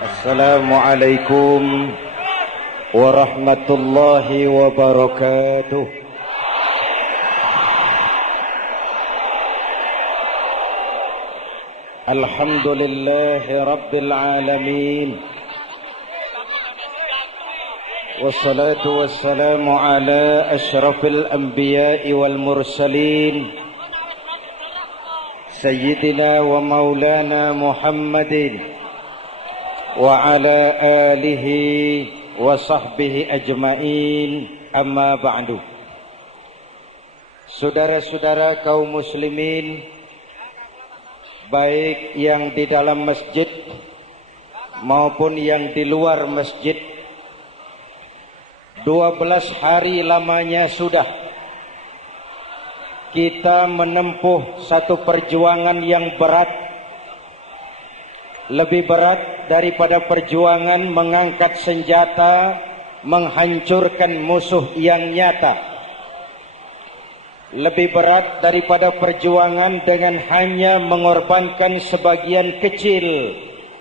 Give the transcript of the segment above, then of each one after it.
Assalamualaikum warahmatullahi wabarakatuh. Alhamdulillahi rabbil alamin. Wassalatu wassalamu ala asyrafil anbiya'i wal mursalin Sayyidina wa maulana Muhammadin wa ala alihi wa sahbihi ajma'in, amma ba'du. Saudara-saudara kaum muslimin, baik yang di dalam masjid maupun yang di luar masjid, 12 hari lamanya sudah kita menempuh satu perjuangan yang berat, lebih berat daripada perjuangan mengangkat senjata menghancurkan musuh yang nyata, lebih berat daripada perjuangan dengan hanya mengorbankan sebagian kecil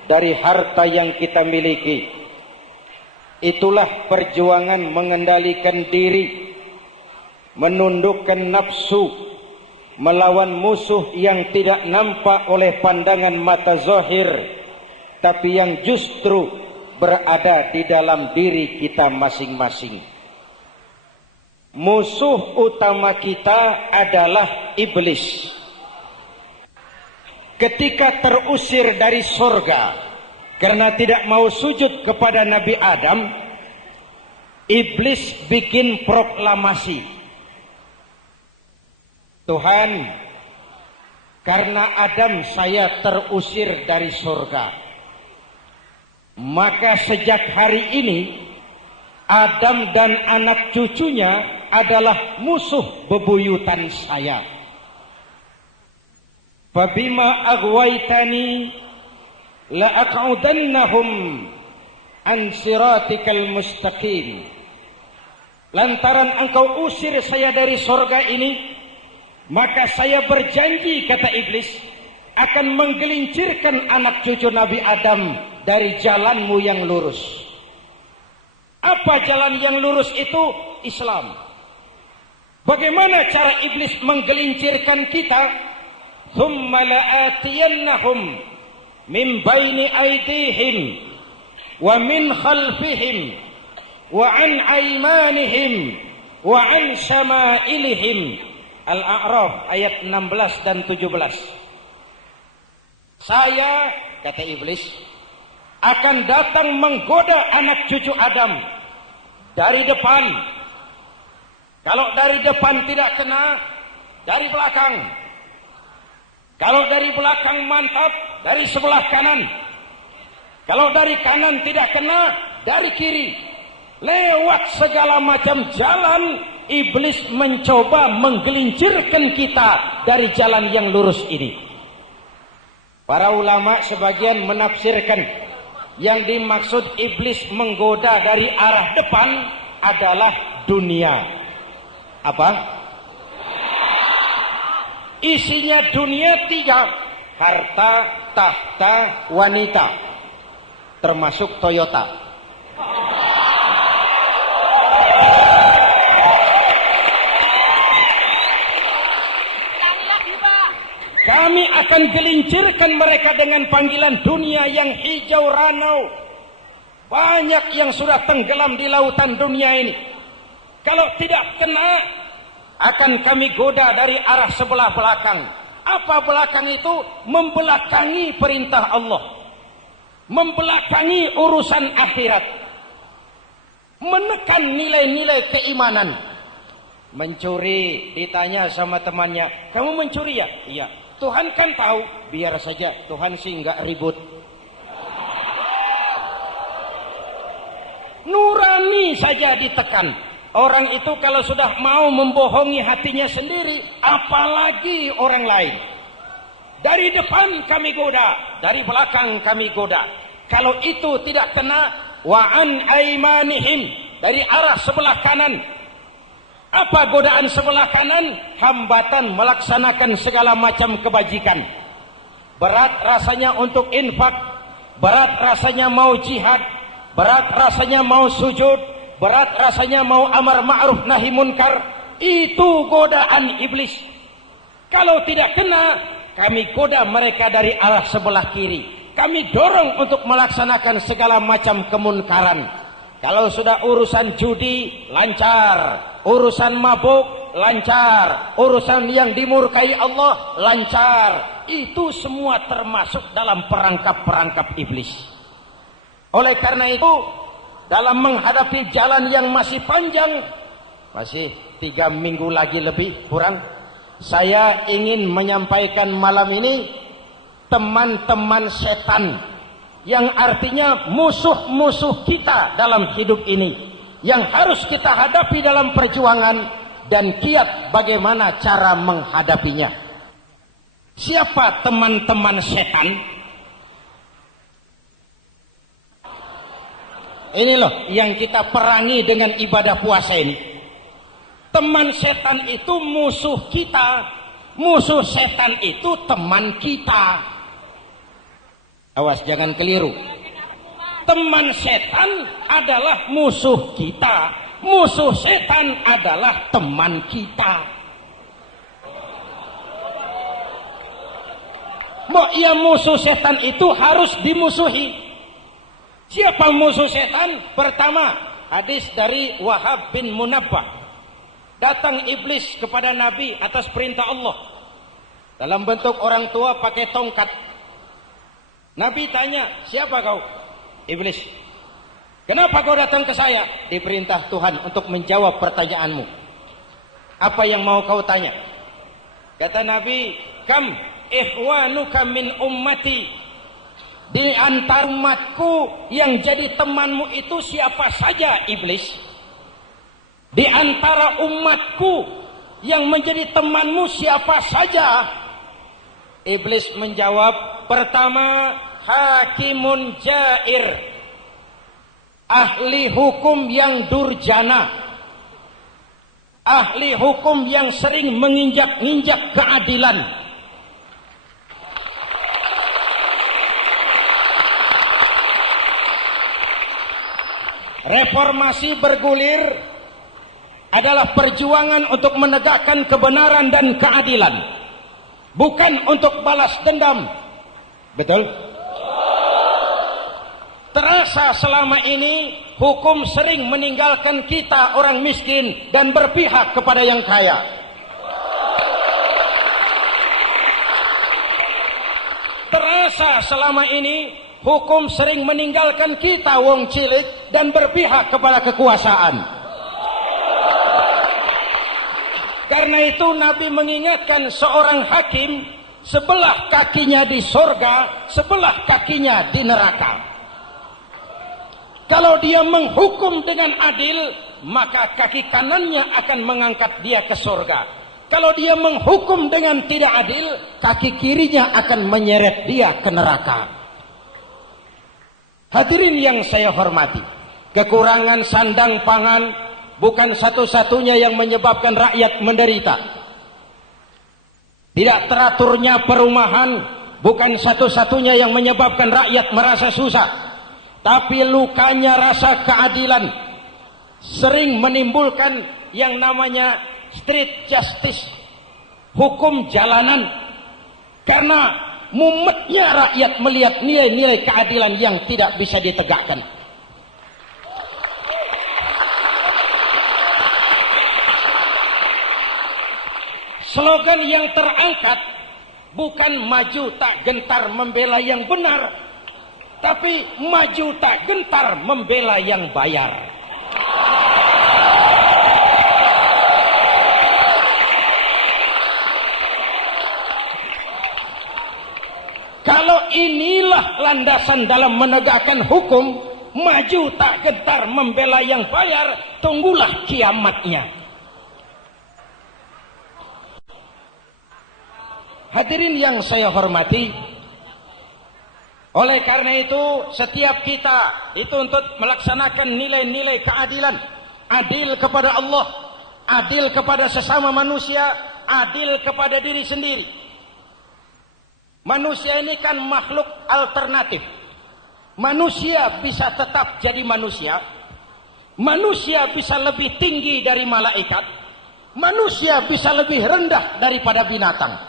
dari harta yang kita miliki. Itulah perjuangan mengendalikan diri, menundukkan nafsu, melawan musuh yang tidak nampak oleh pandangan mata zahir, tapi yang justru berada di dalam diri kita masing-masing. Musuh utama kita adalah iblis. Ketika terusir dari surga karena tidak mau sujud kepada Nabi Adam, iblis bikin proklamasi, Tuhan, karena Adam saya terusir dari surga, maka sejak hari ini Adam dan anak cucunya adalah musuh bebuyutan saya. Fabima aghwaytani la aq'udannahum an siratikal mustaqim. Lantaran engkau usir saya dari surga ini, maka saya berjanji, kata iblis, akan menggelincirkan anak cucu Nabi Adam dari jalanmu yang lurus. Apa jalan yang lurus itu? Islam. Bagaimana cara iblis menggelincirkan kita? Thumma la'atiyannahum min baini aydihim wa min khalfihim wa an aymanihim wa an syama'ilihim. Al-A'raf ayat 16 dan 17. Saya, kata iblis, akan datang menggoda anak cucu Adam dari depan. Kalau dari depan tidak kena, dari belakang. Kalau dari belakang mantap, dari sebelah kanan. Kalau dari kanan tidak kena, dari kiri. Lewat segala macam jalan, iblis mencoba menggelincirkan kita dari jalan yang lurus ini. Para ulama sebagian menafsirkan yang dimaksud iblis menggoda dari arah depan adalah dunia. Apa? Isinya dunia 3, harta, tahta, wanita, termasuk Toyota. Kami akan gelincirkan mereka dengan panggilan dunia yang hijau ranau. Banyak yang sudah tenggelam di lautan dunia ini. Kalau tidak kena, akan kami goda dari arah sebelah belakang. Apa belakang itu? Membelakangi perintah Allah, membelakangi urusan akhirat, menekan nilai-nilai keimanan. Mencuri, ditanya sama temannya, kamu mencuri ya? Iya. Tuhan kan tahu, biar saja, Tuhan sih nggak ribut. Nurani saja ditekan. Orang itu kalau sudah mau membohongi hatinya sendiri, apalagi orang lain. Dari depan kami goda, dari belakang kami goda. Kalau itu tidak kena, wa an aimanihim, dari arah sebelah kanan. Apa godaan sebelah kanan? Hambatan melaksanakan segala macam kebajikan. Berat rasanya untuk infak, berat rasanya mau jihad, berat rasanya mau sujud, berat rasanya mau amar ma'ruf nahi munkar. Itu godaan iblis. Kalau tidak kena, kami goda mereka dari arah sebelah kiri. Kami dorong untuk melaksanakan segala macam kemunkaran. Kalau sudah urusan judi, lancar. Urusan mabuk, lancar. Urusan yang dimurkai Allah, lancar. Itu semua termasuk dalam perangkap-perangkap iblis. Oleh karena itu, dalam menghadapi jalan yang masih panjang, masih 3 minggu lagi lebih kurang, saya ingin menyampaikan malam ini teman-teman setan, yang artinya musuh-musuh kita dalam hidup ini, yang harus kita hadapi dalam perjuangan dan kiat bagaimana cara menghadapinya. Siapa teman-teman setan? Ini loh yang kita perangi dengan ibadah puasa ini. Teman setan itu musuh kita, musuh setan itu teman kita. Awas jangan keliru. Teman setan adalah musuh kita, musuh setan adalah teman kita. Mau ia musuh setan itu harus dimusuhi. Siapa musuh setan? Pertama, hadis dari Wahab bin Munabbah. Datang iblis kepada Nabi atas perintah Allah dalam bentuk orang tua pakai tongkat. Nabi tanya, siapa kau? Iblis. Kenapa kau datang ke saya? Diperintah Tuhan untuk menjawab pertanyaanmu. Apa yang mau kau tanya? Kata Nabi, kam ikhwanuka min ummati. Di antara umatku yang jadi temanmu itu siapa saja, iblis? Di antara umatku yang menjadi temanmu siapa saja? Iblis menjawab, pertama, hakimun jair, ahli hukum yang durjana, ahli hukum yang sering menginjak-injak keadilan. Reformasi bergulir adalah perjuangan untuk menegakkan kebenaran dan keadilan, bukan untuk balas dendam. Betul? Terasa selama ini hukum sering meninggalkan kita orang miskin dan berpihak kepada yang kaya. Terasa selama ini hukum sering meninggalkan kita wong cilik dan berpihak kepada kekuasaan. Karena itu Nabi mengingatkan seorang hakim, sebelah kakinya di sorga, sebelah kakinya di neraka. Kalau dia menghukum dengan adil, maka kaki kanannya akan mengangkat dia ke sorga. Kalau dia menghukum dengan tidak adil, kaki kirinya akan menyeret dia ke neraka. Hadirin yang saya hormati, kekurangan sandang pangan bukan satu-satunya yang menyebabkan rakyat menderita. Tidak teraturnya perumahan bukan satu-satunya yang menyebabkan rakyat merasa susah. Tapi lukanya rasa keadilan sering menimbulkan yang namanya street justice, hukum jalanan. Karena mumetnya rakyat melihat nilai-nilai keadilan yang tidak bisa ditegakkan. Slogan yang terangkat bukan maju tak gentar membela yang benar, tapi maju tak gentar membela yang bayar. Kalau inilah landasan dalam menegakkan hukum, maju tak gentar membela yang bayar, tunggulah kiamatnya. Hadirin yang saya hormati, oleh karena itu setiap kita itu untuk melaksanakan nilai-nilai keadilan, adil kepada Allah, adil kepada sesama manusia, adil kepada diri sendiri. Manusia ini kan makhluk alternatif. manusia bisa tetap jadi manusia, manusia bisa lebih tinggi dari malaikat, manusia bisa lebih rendah daripada binatang.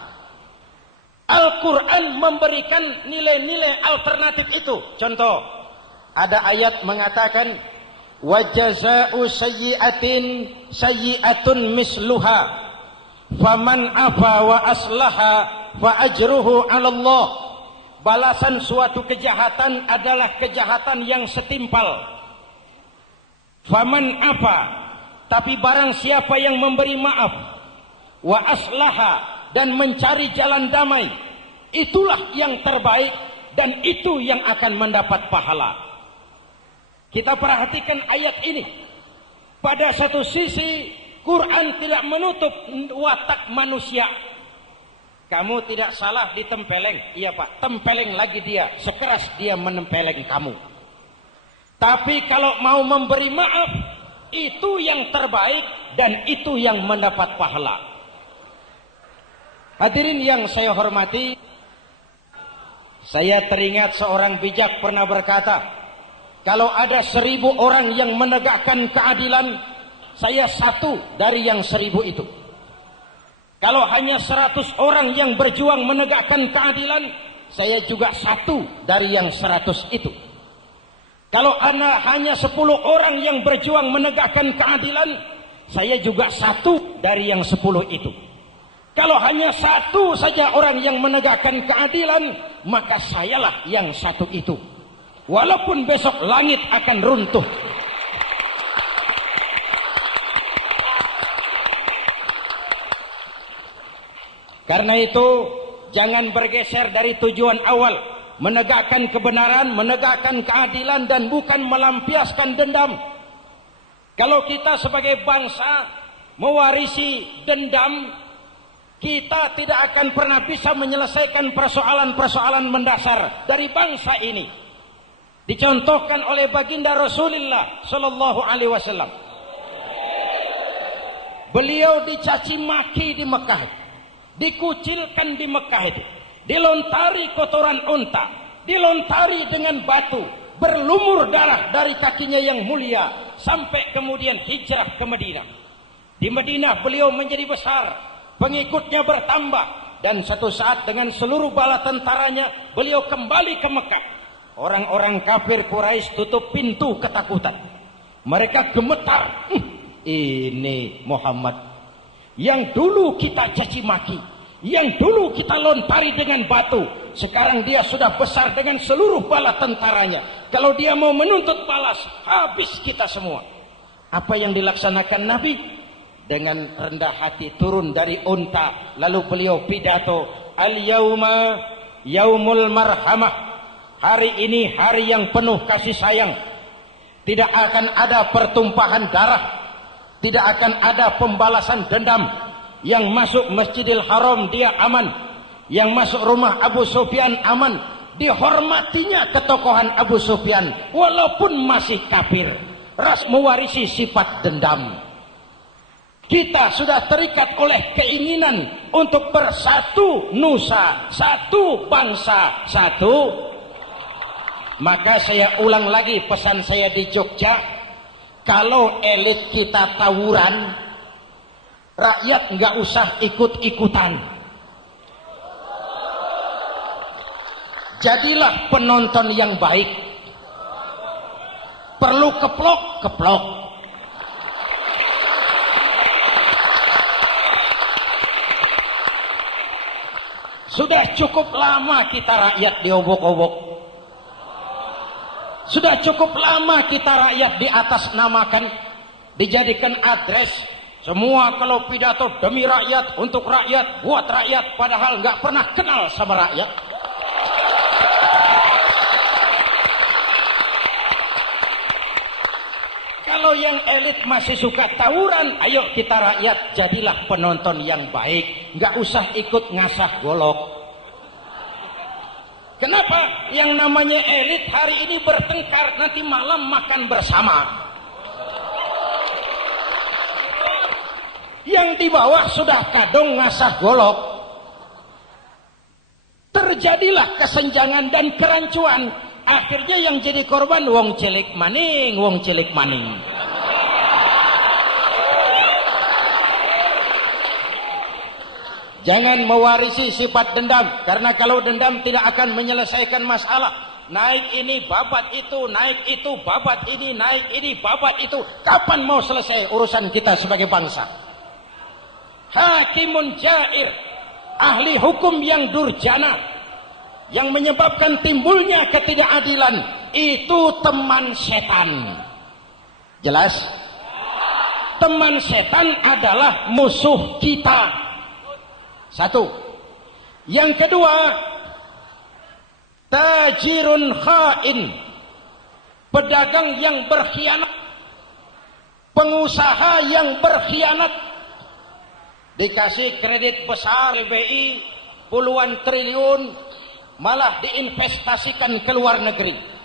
Al-Quran memberikan nilai-nilai alternatif itu. Contoh, ada ayat mengatakan وَجَزَاءُ سَيِّئَةٍ سَيِّئَةٌ مِثْلُهَا فَمَنْ عَفَا وَأَصْلَحَ فَأَجْرُهُ عَلَى اللَّهِ. Balasan suatu kejahatan adalah kejahatan yang setimpal. Faman afa, tapi barang siapa yang memberi maaf, wa aslaha, dan mencari jalan damai, itulah yang terbaik dan itu yang akan mendapat pahala. Kita perhatikan ayat ini. Pada satu sisi Quran tidak menutup watak manusia. Kamu tidak salah ditempeleng, iya Pak, tempeleng lagi dia sekeras dia menempeleng kamu. Tapi kalau mau memberi maaf, itu yang terbaik dan itu yang mendapat pahala. Hadirin yang saya hormati, saya teringat seorang bijak pernah berkata, kalau ada 1000 orang yang menegakkan keadilan, saya satu dari yang 1000 itu. Kalau hanya 100 orang yang berjuang menegakkan keadilan, saya juga satu dari yang 100 itu. Kalau hanya 10 orang yang berjuang menegakkan keadilan, saya juga satu dari yang 10 itu. Kalau hanya satu saja orang yang menegakkan keadilan, maka sayalah yang satu itu. Walaupun besok langit akan runtuh. Karena itu, jangan bergeser dari tujuan awal. Menegakkan kebenaran, menegakkan keadilan, dan bukan melampiaskan dendam. Kalau kita sebagai bangsa mewarisi dendam, kita tidak akan pernah bisa menyelesaikan persoalan-persoalan mendasar dari bangsa ini. Dicontohkan oleh baginda Rasulullah Sallallahu Alaihi Wasallam. Beliau dicaci maki di Mekah, dikucilkan di Mekah itu, dilontari kotoran unta, dilontari dengan batu, berlumur darah dari kakinya yang mulia, sampai kemudian hijrah ke Madinah. Di Madinah beliau menjadi besar, pengikutnya bertambah, dan satu saat dengan seluruh bala tentaranya beliau kembali ke Mekah. Orang-orang kafir Quraisy tutup pintu ketakutan. Mereka gemetar. Ini Muhammad yang dulu kita caci maki, yang dulu kita lontari dengan batu, sekarang dia sudah besar dengan seluruh bala tentaranya. Kalau dia mau menuntut balas, habis kita semua. Apa yang dilaksanakan Nabi? Dengan rendah hati turun dari unta, lalu beliau pidato, al-yauma yaumul marhamah. Hari ini hari yang penuh kasih sayang. Tidak akan ada pertumpahan darah, tidak akan ada pembalasan dendam. Yang masuk Masjidil Haram dia aman, yang masuk rumah Abu Sufyan aman. Dihormatinya ketokohan Abu Sufyan walaupun masih kafir, ras mewarisi sifat dendam. Kita sudah terikat oleh keinginan untuk bersatu nusa, satu bangsa, satu. Maka saya ulang lagi pesan saya di Jogja, kalau elit kita tawuran, rakyat nggak usah ikut-ikutan. Jadilah penonton yang baik. Perlu keplok, keplok. Sudah cukup lama kita rakyat diobok-obok. Sudah cukup lama kita rakyat di atas namakan, dijadikan address. Semua kalau pidato demi rakyat, untuk rakyat, buat rakyat, padahal nggak pernah kenal sama rakyat. Kalau yang elit masih suka tawuran, ayo kita rakyat jadilah penonton yang baik, nggak usah ikut ngasah golok. Kenapa? Yang namanya elit hari ini bertengkar, nanti malam makan bersama. Yang di bawah sudah kadung ngasah golok. Terjadilah kesenjangan dan kerancuan Akhirnya yang jadi korban wong cilik maning, wong cilik maning. Jangan mewarisi sifat dendam, karena kalau dendam tidak akan menyelesaikan masalah. Naik ini babat itu, naik itu babat ini, naik ini babat itu. Kapan mau selesai urusan kita sebagai bangsa? Hakimun jair, ahli hukum yang durjana, yang menyebabkan timbulnya ketidakadilan, itu teman setan. Jelas? Teman setan adalah musuh kita. Satu. Yang kedua, tajirun khain, pedagang yang berkhianat, pengusaha yang berkhianat. Dikasih kredit besar LBI puluhan triliun, malah diinvestasikan ke luar negeri.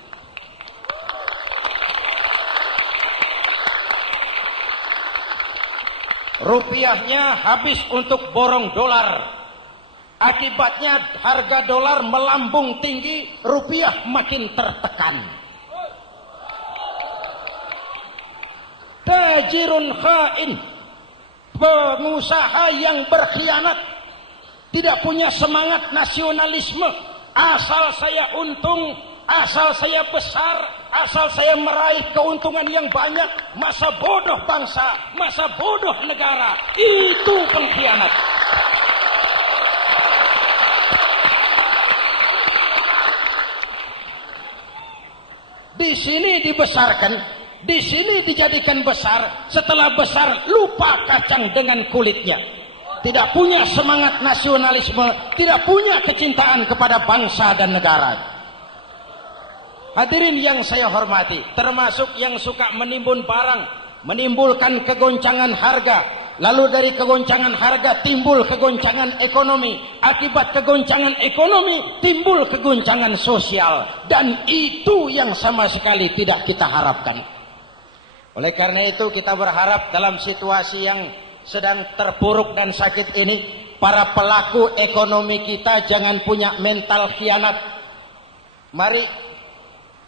Rupiahnya habis untuk borong dolar. Akibatnya harga dolar melambung tinggi, rupiah makin tertekan. Tajirun khain, pengusaha yang berkhianat, tidak punya semangat nasionalisme. Asal saya untung, asal saya besar, asal saya meraih keuntungan yang banyak, masa bodoh bangsa, masa bodoh negara. Itu pengkhianat. Di sini dibesarkan, di sini dijadikan besar, setelah besar lupa kacang dengan kulitnya. Tidak punya semangat nasionalisme, tidak punya kecintaan kepada bangsa dan negara. Hadirin yang saya hormati, termasuk yang suka menimbun barang, menimbulkan kegoncangan harga, lalu dari kegoncangan harga timbul kegoncangan ekonomi, akibat kegoncangan ekonomi timbul kegoncangan sosial, dan itu yang sama sekali tidak kita harapkan. Oleh karena itu kita berharap dalam situasi yang sedang terpuruk dan sakit ini, para pelaku ekonomi kita jangan punya mental khianat. Mari,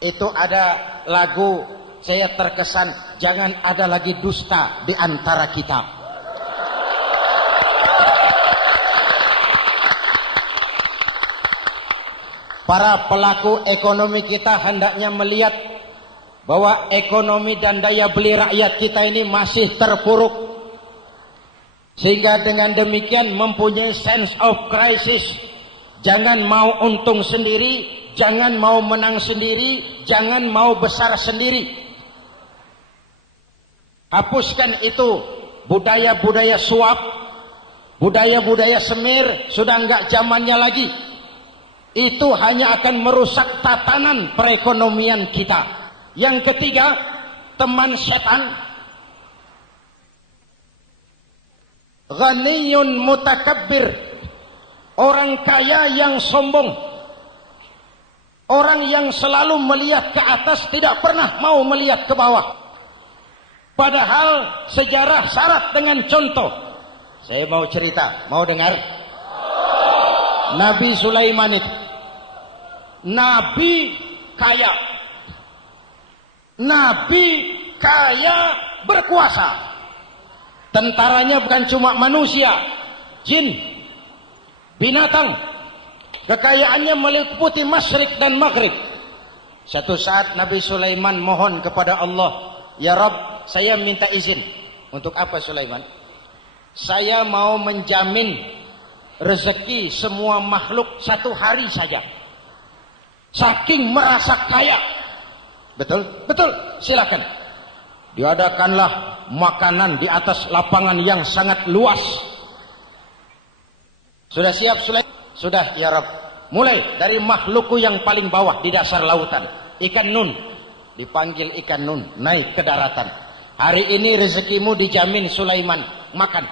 itu ada lagu, saya terkesan, jangan ada lagi dusta di antara kita. Para pelaku ekonomi kita hendaknya melihat bahwa ekonomi dan daya beli rakyat kita ini masih terpuruk. Sehingga dengan demikian mempunyai sense of crisis. Jangan mau untung sendiri, jangan mau menang sendiri, jangan mau besar sendiri. Hapuskan itu budaya-budaya suap, budaya-budaya semir, sudah enggak zamannya lagi. Itu hanya akan merusak tatanan perekonomian kita. Yang ketiga, teman setan. Ghaniyun mutakabbir, orang kaya yang sombong, orang yang selalu melihat ke atas, tidak pernah mau melihat ke bawah. Padahal sejarah syarat dengan contoh. Saya mau cerita, mau dengar? Nabi Sulaiman itu Nabi kaya, Nabi kaya berkuasa. Tentaranya bukan cuma manusia, jin, binatang. Kekayaannya meliputi masyrik dan maghrib. Satu saat Nabi Sulaiman mohon kepada Allah, ya Rabb, saya minta izin. Untuk apa Sulaiman? Saya mau menjamin rezeki semua makhluk 1 hari saja. Saking merasa kaya. Betul? Betul, silakan. Diadakanlah makanan di atas lapangan yang sangat luas. Sudah siap Sulaiman? Sudah ya Rabb. Mulai dari makhlukku yang paling bawah di dasar lautan, ikan nun. Dipanggil ikan nun, naik ke daratan. Hari ini rezekimu dijamin Sulaiman. Makan.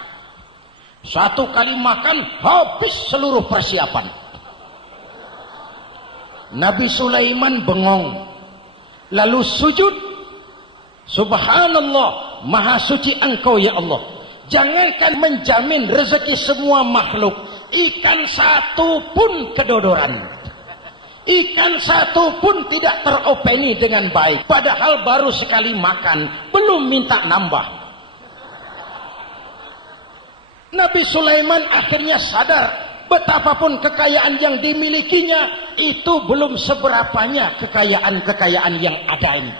1 kali makan habis seluruh persiapan. Nabi Sulaiman bengong, lalu sujud. Subhanallah, maha suci engkau ya Allah. Jangankan menjamin rezeki semua makhluk, ikan satu pun kedodoran. Ikan satu pun tidak teropeni dengan baik. Padahal baru sekali makan, belum minta nambah. Nabi Sulaiman akhirnya sadar betapapun kekayaan yang dimilikinya itu belum seberapanya kekayaan-kekayaan yang ada ini.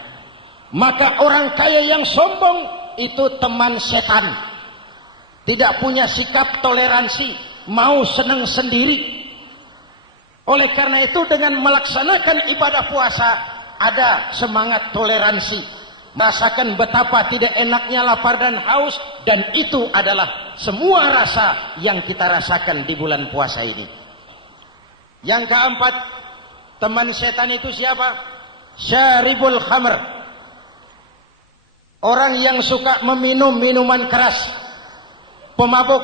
Maka orang kaya yang sombong itu teman setan. Tidak punya sikap toleransi, mau senang sendiri. Oleh karena itu dengan melaksanakan ibadah puasa ada semangat toleransi. Merasakan betapa tidak enaknya lapar dan haus, dan itu adalah semua rasa yang kita rasakan di bulan puasa ini. Yang keempat, teman setan itu siapa? Syaribul khamr. Orang yang suka meminum minuman keras. Pemabuk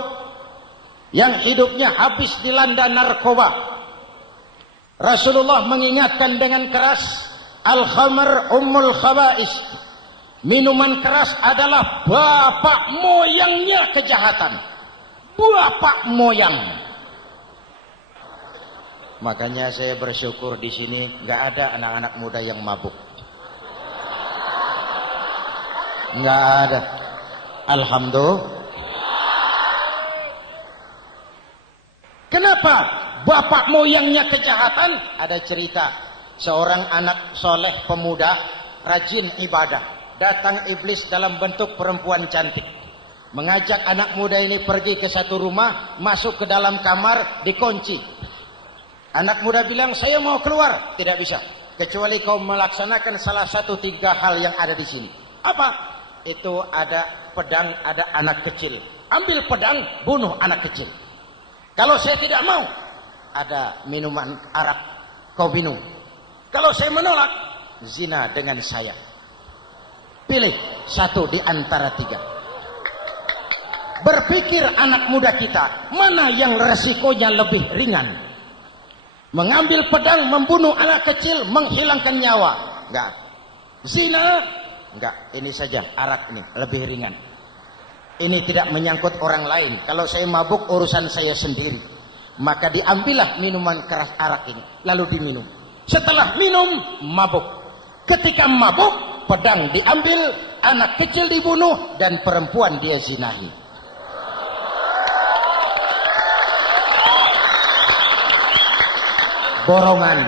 yang hidupnya habis dilanda narkoba. Rasulullah mengingatkan dengan keras, al-khamr ummul khaba'is. Minuman keras adalah bapak moyangnya kejahatan. Bapak moyang. Makanya saya bersyukur di sini nggak ada anak-anak muda yang mabuk. Nggak ada. Alhamdulillah. Kenapa? Bapak moyangnya kejahatan. Ada cerita seorang anak soleh pemuda rajin ibadah, datang iblis dalam bentuk perempuan cantik, mengajak anak muda ini pergi ke satu rumah, masuk ke dalam kamar, dikunci. Anak muda bilang, saya mau keluar. Tidak bisa kecuali kau melaksanakan salah satu 3 hal yang ada di sini. Apa? Itu ada pedang, ada anak kecil. Ambil pedang, bunuh anak kecil. Kalau saya tidak mau, ada minuman arak, kau minum. Kalau saya menolak, zina dengan saya. Pilih satu di antara 3. Berpikir anak muda kita, mana yang resikonya lebih ringan? Mengambil pedang, membunuh anak kecil, menghilangkan nyawa? Enggak. Zina? Enggak. Ini saja, arak ini lebih ringan. Ini tidak menyangkut orang lain. Kalau saya mabuk, urusan saya sendiri. Maka diambillah minuman keras arak ini, lalu diminum. Setelah minum, mabuk. Ketika mabuk, pedang diambil, anak kecil dibunuh, dan perempuan dia zinahi. Borongan.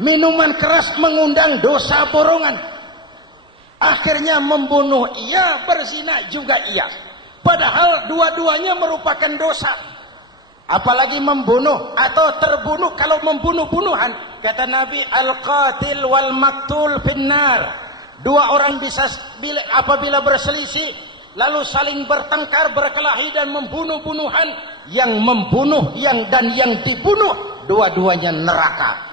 Minuman keras mengundang dosa borongan. Akhirnya membunuh iya, berzina juga iya. Padahal dua-duanya merupakan dosa. Apalagi membunuh atau terbunuh. Kalau membunuh-bunuhan, kata Nabi, al-qatil wal maktul finnar. 2 orang bisa apabila berselisih lalu saling bertengkar, berkelahi dan membunuh-bunuhan, yang membunuh dan yang dibunuh dua-duanya neraka.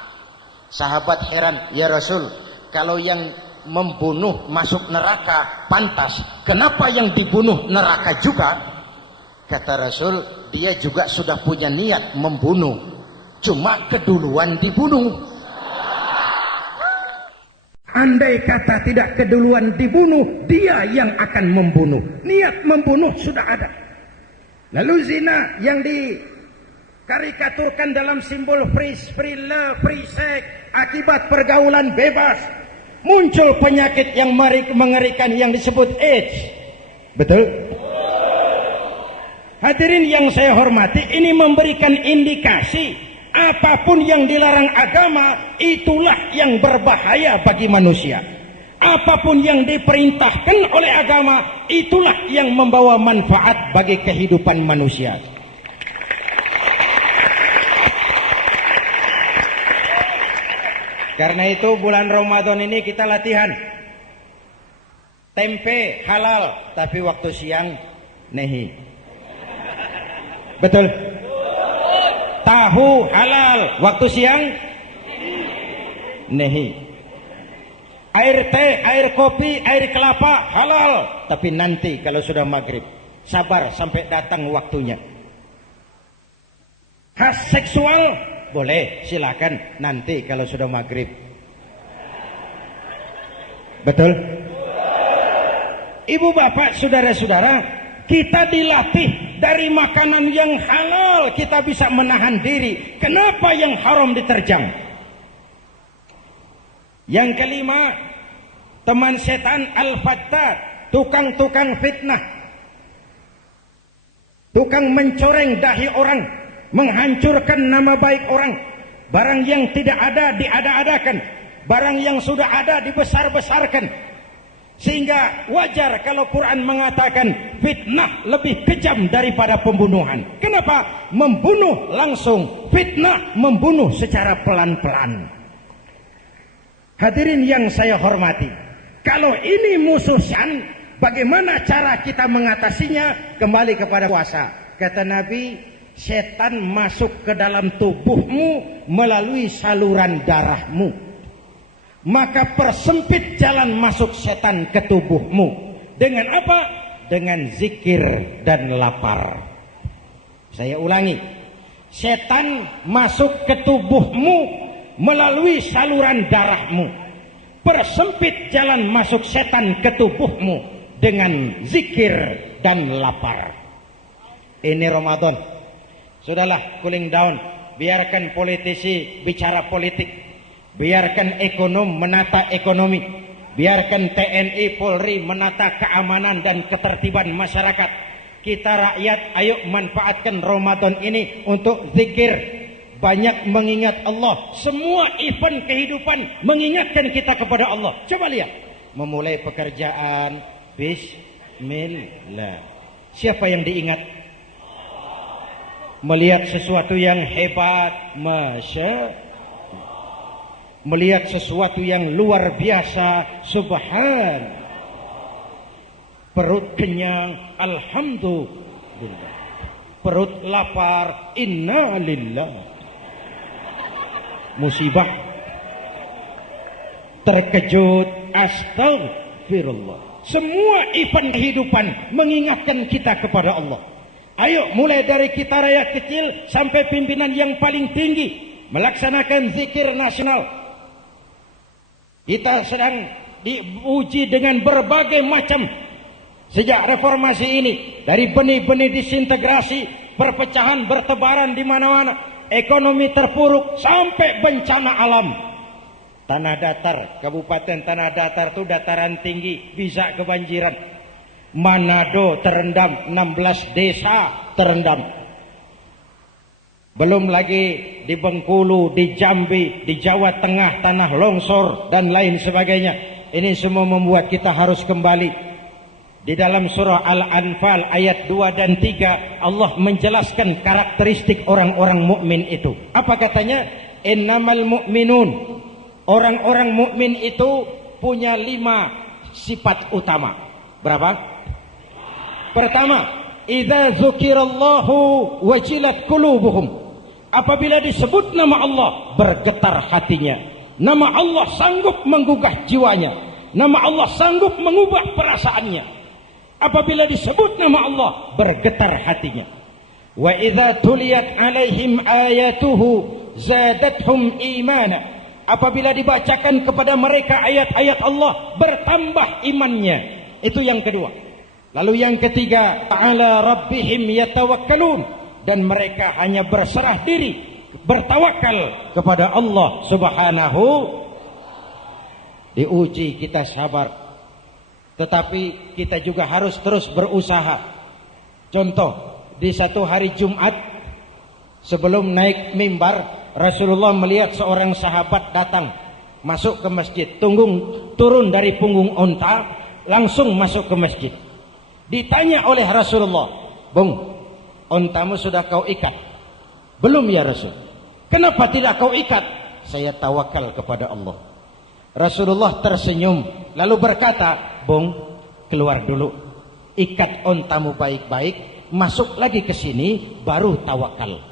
Sahabat heran, ya Rasul, kalau yang membunuh masuk neraka pantas, kenapa yang dibunuh neraka juga? Kata Rasul, dia juga sudah punya niat membunuh, cuma keduluan dibunuh. Andai kata tidak keduluan dibunuh, dia yang akan membunuh. Niat membunuh sudah ada. Lalu zina yang dikarikaturkan dalam simbol free love, free sex, akibat pergaulan bebas, muncul penyakit yang mengerikan yang disebut AIDS. Betul? Hadirin yang saya hormati, ini memberikan indikasi apapun yang dilarang agama itulah yang berbahaya bagi manusia. Apapun yang diperintahkan oleh agama itulah yang membawa manfaat bagi kehidupan manusia. Karena itu bulan Ramadan ini kita latihan. Tempe halal, tapi waktu siang nehi. Betul? Tahu halal, waktu siang nehi. Air teh, air kopi, air kelapa halal, tapi nanti kalau sudah maghrib. Sabar sampai datang waktunya. Khas seksual boleh, silakan nanti kalau sudah maghrib. Betul? Ibu bapak, saudara-saudara, kita dilatih dari makanan yang halal kita bisa menahan diri. Kenapa yang haram diterjang? Yang kelima, teman setan al-fattat, tukang-tukang fitnah, tukang mencoreng dahi orang, menghancurkan nama baik orang. Barang yang tidak ada diada-adakan, barang yang sudah ada dibesar-besarkan. Sehingga wajar kalau Quran mengatakan fitnah lebih kejam daripada pembunuhan. Kenapa? Membunuh langsung, fitnah membunuh secara pelan-pelan. Hadirin yang saya hormati, kalau ini musuh syaitan, bagaimana cara kita mengatasinya? Kembali kepada puasa. Kata Nabi, setan masuk ke dalam tubuhmu melalui saluran darahmu. Maka persempit jalan masuk setan ke tubuhmu. Dengan apa? Dengan zikir dan lapar. Saya ulangi. Setan masuk ke tubuhmu melalui saluran darahmu. Persempit jalan masuk setan ke tubuhmu dengan zikir dan lapar. Ini Ramadan. Sudahlah, cooling down. Biarkan politisi bicara politik. Biarkan ekonom menata ekonomi. Biarkan TNI Polri menata keamanan dan ketertiban masyarakat. Kita rakyat, ayo manfaatkan Ramadan ini untuk zikir. Banyak mengingat Allah. Semua event kehidupan mengingatkan kita kepada Allah. Coba lihat. Memulai pekerjaan, bismillah. Siapa yang diingat? Melihat sesuatu yang hebat, masya. Melihat sesuatu yang luar biasa, subhan. Perut kenyang, alhamdulillah. Perut lapar, inna lillah. Musibah, terkejut, astagfirullah. Semua event kehidupan mengingatkan kita kepada Allah. Ayo mulai dari kita rakyat kecil sampai pimpinan yang paling tinggi melaksanakan zikir nasional. Kita sedang diuji dengan berbagai macam sejak reformasi ini, dari benih-benih disintegrasi, perpecahan bertebaran di mana-mana. Ekonomi terpuruk sampai bencana alam. Tanah datar, Kabupaten Tanah Datar itu dataran tinggi, bisa kebanjiran. Manado terendam, 16 desa terendam. Belum lagi di Bengkulu, di Jambi, di Jawa Tengah tanah longsor dan lain sebagainya. Ini semua membuat kita harus kembali. Di dalam surah Al-Anfal ayat 2 dan 3 Allah menjelaskan karakteristik orang-orang mukmin itu. Apa katanya? Innamal mu'minun. Orang-orang mukmin itu punya 5 sifat utama. Berapa? Pertama, idza dzukirallahu wajilat qulubuhum. Apabila disebut nama Allah, bergetar hatinya. Nama Allah sanggup menggugah jiwanya. Nama Allah sanggup mengubah perasaannya. Apabila disebut nama Allah, bergetar hatinya. Wa idza tuliyat alaihim ayatuhu zadathum imana. Apabila dibacakan kepada mereka ayat-ayat Allah, bertambah imannya. Itu yang kedua. Lalu yang ketiga, ala rabbihim yatawakkalun. Dan mereka hanya berserah diri, bertawakal kepada Allah subhanahu. Diuji kita sabar. Tetapi kita juga harus terus berusaha. Contoh, di satu hari Jumat sebelum naik mimbar, Rasulullah melihat seorang sahabat datang masuk ke masjid, turun dari punggung unta, langsung masuk ke masjid. Ditanya oleh Rasulullah, "Bung, untamu sudah kau ikat?" "Belum ya Rasul." "Kenapa tidak kau ikat?" "Saya tawakal kepada Allah." Rasulullah tersenyum lalu berkata, "Bung, keluar dulu, ikat ontamu baik-baik, masuk lagi ke sini, baru tawakal."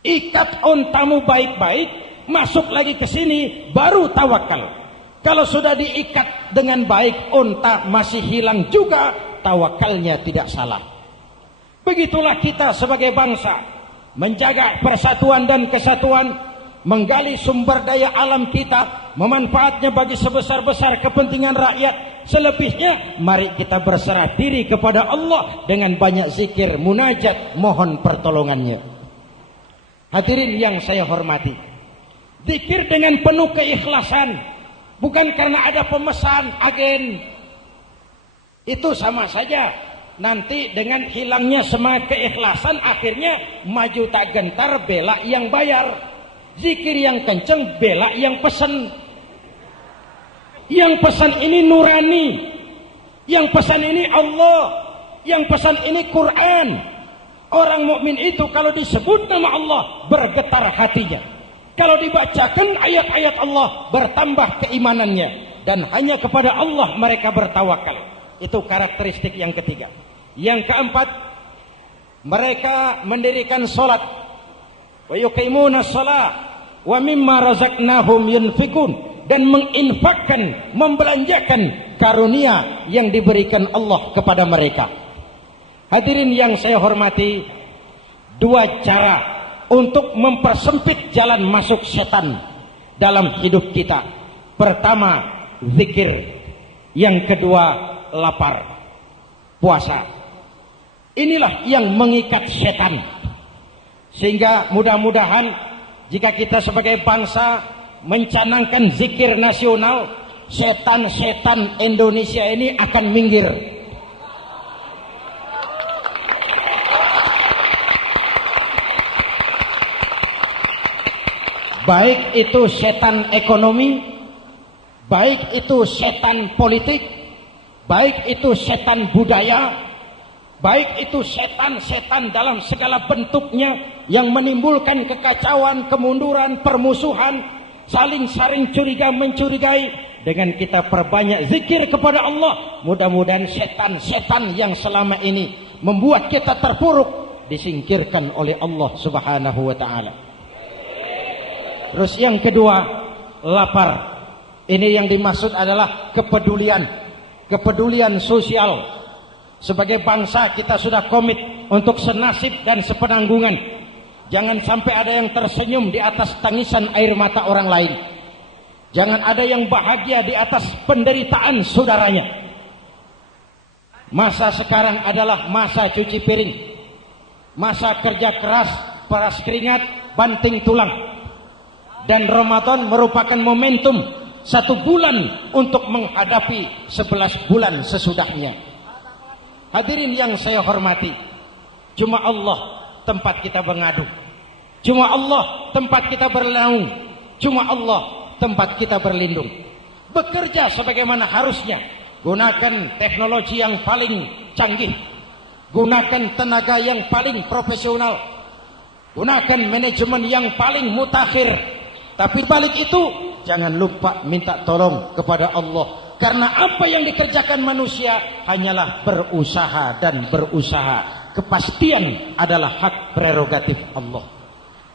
Ikat ontamu baik-baik, masuk lagi ke sini, baru tawakal. Kalau sudah diikat dengan baik, onta masih hilang juga, tawakalnya tidak salah. Begitulah kita sebagai bangsa, menjaga persatuan dan kesatuan, menggali sumber daya alam kita, memanfaatnya bagi sebesar-besar kepentingan rakyat. Selebihnya, mari kita berserah diri kepada Allah dengan banyak zikir, munajat, mohon pertolongannya. Hadirin yang saya hormati, zikir dengan penuh keikhlasan, bukan karena ada pemesan agen. Itu sama saja. Nanti dengan hilangnya semangat keikhlasan, akhirnya maju tak gentar, bela yang bayar. Zikir yang kenceng, bela yang pesen. Yang pesan ini nurani, yang pesan ini Allah, yang pesan ini Quran. Orang mukmin itu kalau disebut nama Allah bergetar hatinya. Kalau dibacakan ayat-ayat Allah bertambah keimanannya, dan hanya kepada Allah mereka bertawakal. Itu karakteristik yang ketiga. Yang keempat, mereka mendirikan salat. Wa yuqimuna shalah wa mimma razaqnahum yunfikun, dan menginfakkan, membelanjakan karunia yang diberikan Allah kepada mereka. Hadirin yang saya hormati, dua cara untuk mempersempit jalan masuk setan dalam hidup kita. Pertama, zikir. Yang kedua, lapar, puasa. Inilah yang mengikat setan. Sehingga mudah-mudahan jika kita sebagai bangsa mencanangkan zikir nasional, setan-setan Indonesia ini akan minggir. Baik itu setan ekonomi, baik itu setan politik, baik itu setan budaya, baik itu setan-setan dalam segala bentuknya yang menimbulkan kekacauan, kemunduran, permusuhan, saling curiga mencurigai. Dengan kita perbanyak zikir kepada Allah, mudah-mudahan setan-setan yang selama ini membuat kita terpuruk disingkirkan oleh Allah Subhanahu wa taala. Terus yang kedua, lapar. Ini yang dimaksud adalah kepedulian sosial. Sebagai bangsa kita sudah komit untuk senasib dan sepenanggungan. Jangan sampai ada yang tersenyum di atas tangisan air mata orang lain. Jangan ada yang bahagia di atas penderitaan saudaranya. Masa sekarang adalah masa cuci piring, masa kerja keras, peras keringat, banting tulang. Dan Ramadan merupakan momentum 1 bulan untuk menghadapi 11 bulan sesudahnya. Hadirin yang saya hormati, cuma Allah tempat kita mengadu, cuma Allah tempat kita bernaung, cuma Allah tempat kita berlindung. Bekerja sebagaimana harusnya, gunakan teknologi yang paling canggih, gunakan tenaga yang paling profesional, gunakan manajemen yang paling mutakhir. Tapi balik itu, jangan lupa minta tolong kepada Allah. Karena apa yang dikerjakan manusia hanyalah berusaha dan berusaha. Kepastian adalah hak prerogatif Allah.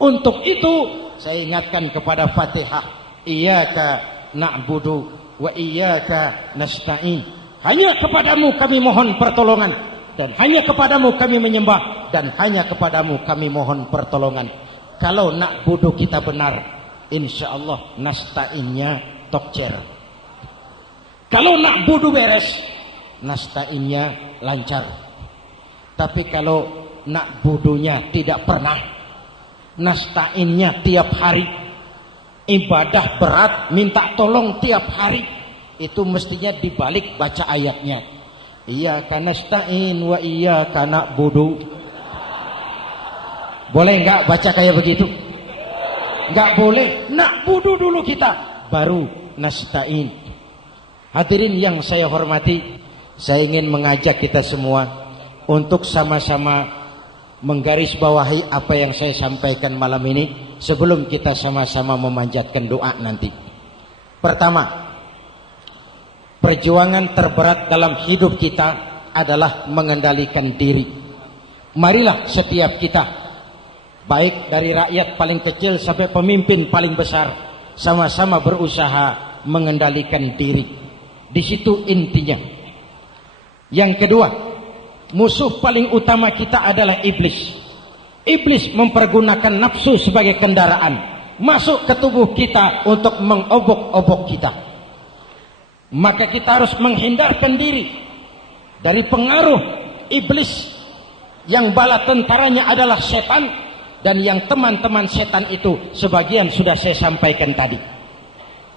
Untuk itu saya ingatkan kepada Fatihah, Iyyaka na'budu wa iyyaka nasta'in. Hanya kepadamu kami mohon pertolongan, dan hanya kepadamu kami menyembah, dan hanya kepadamu kami mohon pertolongan. Kalau na'budu kita benar, insyaallah nasta'innya tokcer. Kalau na'budu beres, nasta'innya lancar. Tapi kalau na'budunya tidak pernah, nasta'innya tiap hari, ibadah berat, minta tolong tiap hari, itu mestinya dibalik baca ayatnya. Iyyaka nasta'in wa iyyaka na'budu. Boleh enggak baca kayak begitu? Enggak boleh. Na'budu dulu kita, baru nasta'in. Hadirin yang saya hormati, saya ingin mengajak kita semua untuk sama-sama menggarisbawahi apa yang saya sampaikan malam ini sebelum kita sama-sama memanjatkan doa nanti. Pertama, perjuangan terberat dalam hidup kita adalah mengendalikan diri. Marilah setiap kita, baik dari rakyat paling kecil sampai pemimpin paling besar, sama-sama berusaha mengendalikan diri. Di situ intinya. Yang kedua, musuh paling utama kita adalah iblis. Iblis mempergunakan nafsu sebagai kendaraan. masuk ke tubuh kita untuk mengobok-obok kita. Maka kita harus menghindarkan diri dari pengaruh iblis yang bala tentaranya adalah setan, dan yang teman-teman setan itu sebagian sudah saya sampaikan tadi.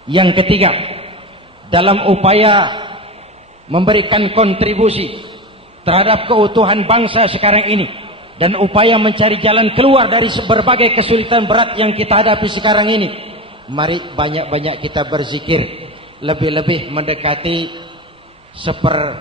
Yang ketiga, dalam upaya memberikan kontribusi terhadap keutuhan bangsa sekarang ini dan upaya mencari jalan keluar dari berbagai kesulitan berat yang kita hadapi sekarang ini, mari banyak-banyak kita berzikir, lebih-lebih mendekati sepertiga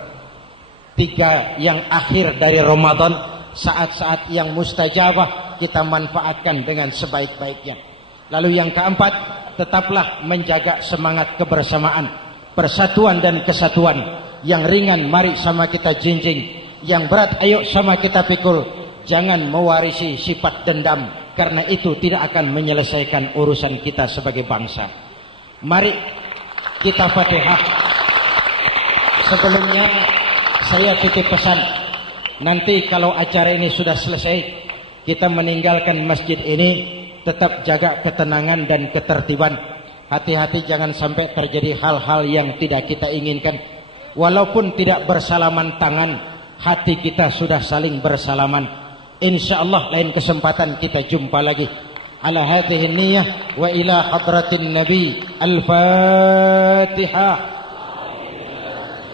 yang akhir dari Ramadan, saat-saat yang mustajabah kita manfaatkan dengan sebaik-baiknya. Lalu yang keempat, tetaplah menjaga semangat kebersamaan, persatuan dan kesatuan. Yang ringan mari sama kita jinjing, yang berat ayo sama kita pikul. Jangan mewarisi sifat dendam, karena itu tidak akan menyelesaikan urusan kita sebagai bangsa. Mari kita Fatihah. Sebelumnya saya titip pesan, nanti kalau acara ini sudah selesai, kita meninggalkan masjid ini, tetap jaga ketenangan dan ketertiban. Hati-hati jangan sampai terjadi hal-hal yang tidak kita inginkan. Walaupun tidak bersalaman tangan, hati kita sudah saling bersalaman. Insyaallah lain kesempatan kita jumpa lagi. Ala hadhihi niyyah wa ila hadratin nabi. Al-Fatihah.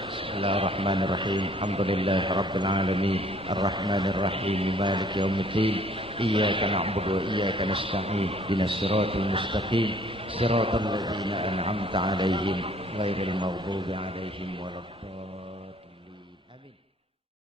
Bismillahirrahmanirrahim. Alhamdulillahi rabbil alamin. Arrahmanir rahim. Maliki yaumiddin. Iyyaka na'budu wa iyyaka nasta'in. Ihdinas siratal mustaqim. Siratal ladzina an'amta 'alaihim ghairil maghdubi 'alaihim waladdallin.